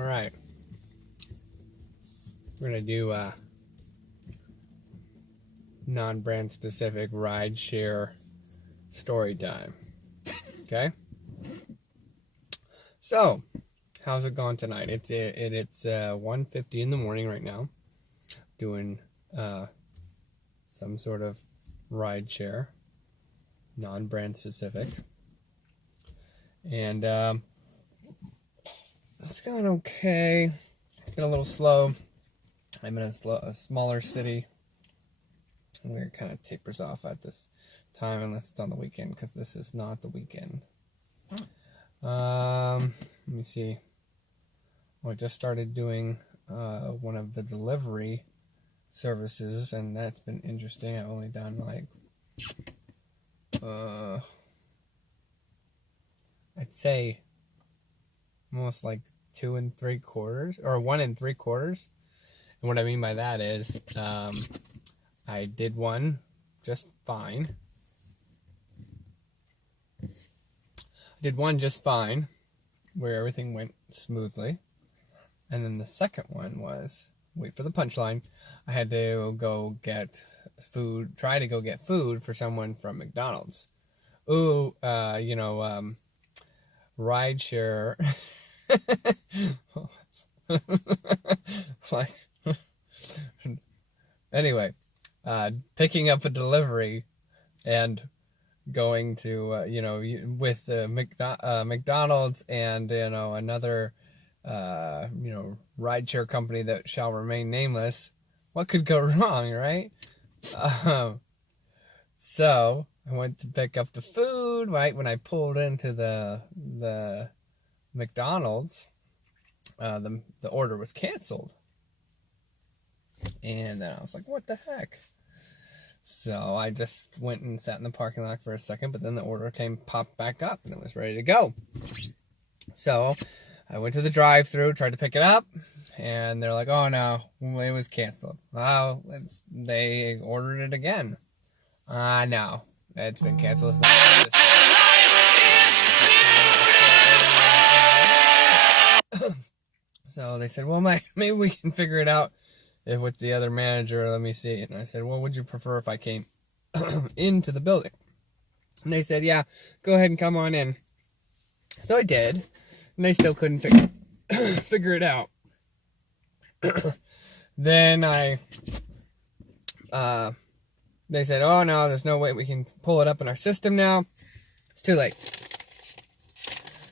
Alright. We're going to do non-brand specific ride share story time. Okay? So, how's it going tonight? It's 1:50 in the morning right now. Doing some sort of ride share, non-brand specific. And it's going okay. It's been a little slow. I'm in a smaller city where it kind of tapers off at this time unless it's on the weekend, because this is not the weekend. Let me see. Well, I just started doing one of the delivery services, and that's been interesting. I've only done like I'd say almost like 2 3/4 or 1 3/4. And what I mean by that is I did one just fine. Where everything went smoothly. And then the second one was, wait for the punchline, I had to go get food, try to go get food for someone from McDonald's. Ooh, ride share. Like, anyway, picking up a delivery and going to with McDonald's and another rideshare company that shall remain nameless. What could go wrong, right? So I went to pick up the food. Right when I pulled into the McDonald's, the order was canceled, and then I was like, "What the heck?" So I just went and sat in the parking lot for a second, but then the order popped back up, and it was ready to go. So I went to the drive-thru, tried to pick it up, and they're like, "Oh no, it was canceled." Oh, they ordered it again. No, it's been canceled. So they said, "Well, maybe we can figure it out with the other manager. Let me see." And I said, "Well, would you prefer if I came into the building?" And they said, "Yeah, go ahead and come on in." So I did, and they still couldn't figure it out. Then they said, "Oh no, there's no way we can pull it up in our system now. It's too late."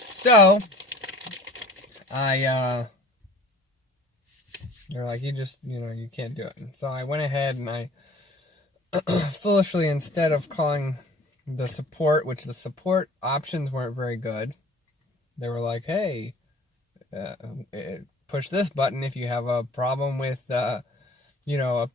So they're like, you can't do it. And so I went ahead and I foolishly, instead of calling the support, which the support options weren't very good, they were like, "Hey, push this button if you have a problem with, a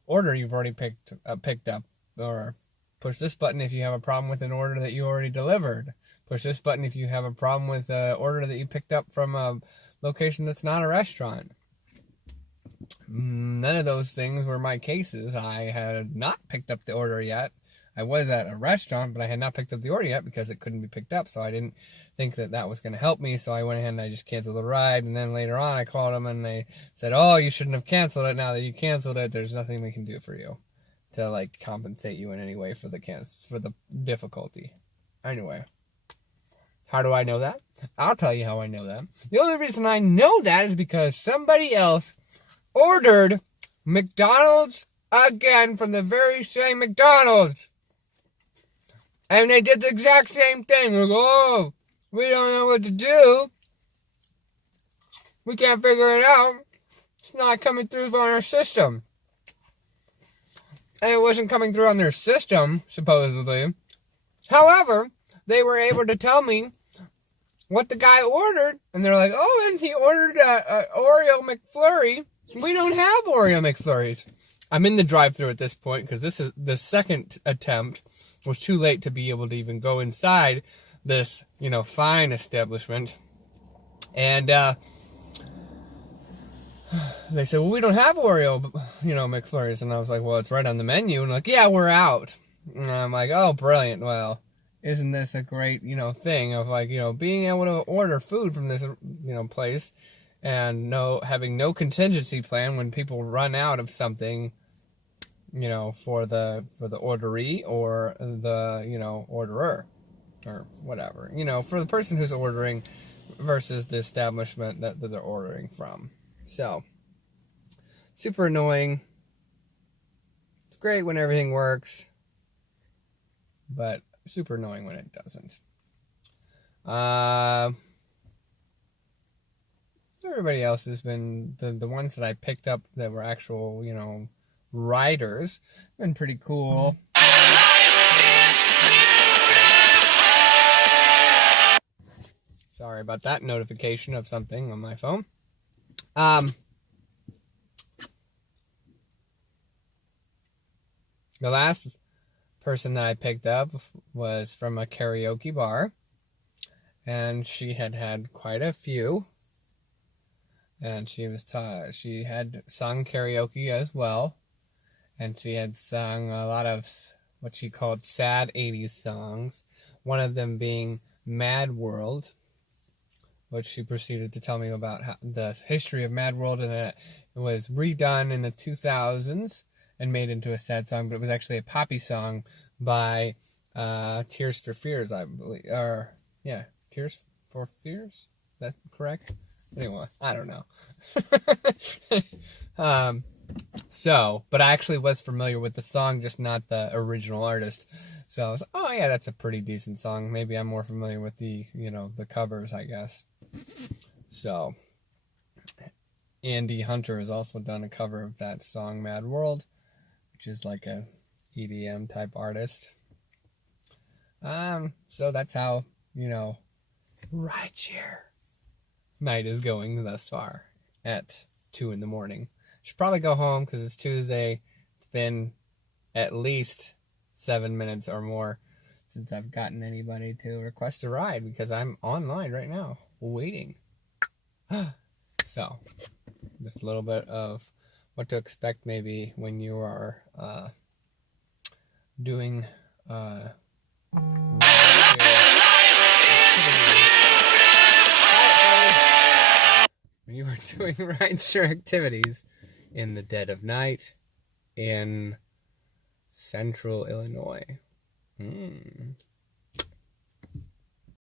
order you've already picked up, or push this button if you have a problem with an order that you already delivered. Push this button if you have a problem with an order that you picked up from a location that's not a restaurant." None of those things were my cases. I had not picked up the order yet. I was at a restaurant, but I had not picked up the order yet because it couldn't be picked up, so I didn't think that was going to help me, so I went ahead and I just canceled the ride. And then later on I called them and they said, "Oh, you shouldn't have canceled it. Now that you canceled it, there's nothing we can do for you to compensate you in any way for the difficulty." Anyway, how do I know that? I'll tell you how I know that. The only reason I know that is because somebody else ordered McDonald's again from the very same McDonald's. And they did the exact same thing. Like, "Oh, we don't know what to do. We can't figure it out. It's not coming through on our system." And it wasn't coming through on their system, supposedly. However, they were able to tell me what the guy ordered. And they're like, "Oh, and he ordered an Oreo McFlurry. We don't have Oreo McFlurries." I'm in the drive-thru at this point because this is the second attempt. Was too late to be able to even go inside this, fine establishment. And they said, "Well, we don't have Oreo, McFlurries." And I was like, "Well, it's right on the menu." And like, "Yeah, we're out." And I'm like, "Oh, brilliant. Well, isn't this a great, thing of being able to order food from this, place and having no contingency plan when people run out of something, for the orderee or the, orderer or whatever, for the person who's ordering versus the establishment that they're ordering from. So, super annoying. It's great when everything works, but super annoying when it doesn't. Everybody else has been, the ones that I picked up that were actual, riders, been pretty cool. Sorry about that notification of something on my phone. The last person that I picked up was from a karaoke bar, and she had quite a few, and she had sung karaoke as well, and she had sung a lot of what she called sad 80s songs, one of them being Mad World, which she proceeded to tell me about the history of Mad World, and it was redone in the 2000s and made into a sad song, but it was actually a poppy song by Tears for Fears, I believe. Tears for Fears? Is that correct? Anyway, I don't know. But I actually was familiar with the song, just not the original artist. So I was like, oh yeah, that's a pretty decent song. Maybe I'm more familiar with the, the covers, I guess. So, Andy Hunter has also done a cover of that song, Mad World, which is like a EDM type artist. So that's how, rideshare night is going thus far at 2 a.m. Should probably go home because it's Tuesday. It's been at least 7 minutes or more since I've gotten anybody to request a ride because I'm online right now waiting. So, just a little bit of what to expect maybe when you are doing rideshare activities in the dead of night in central Illinois.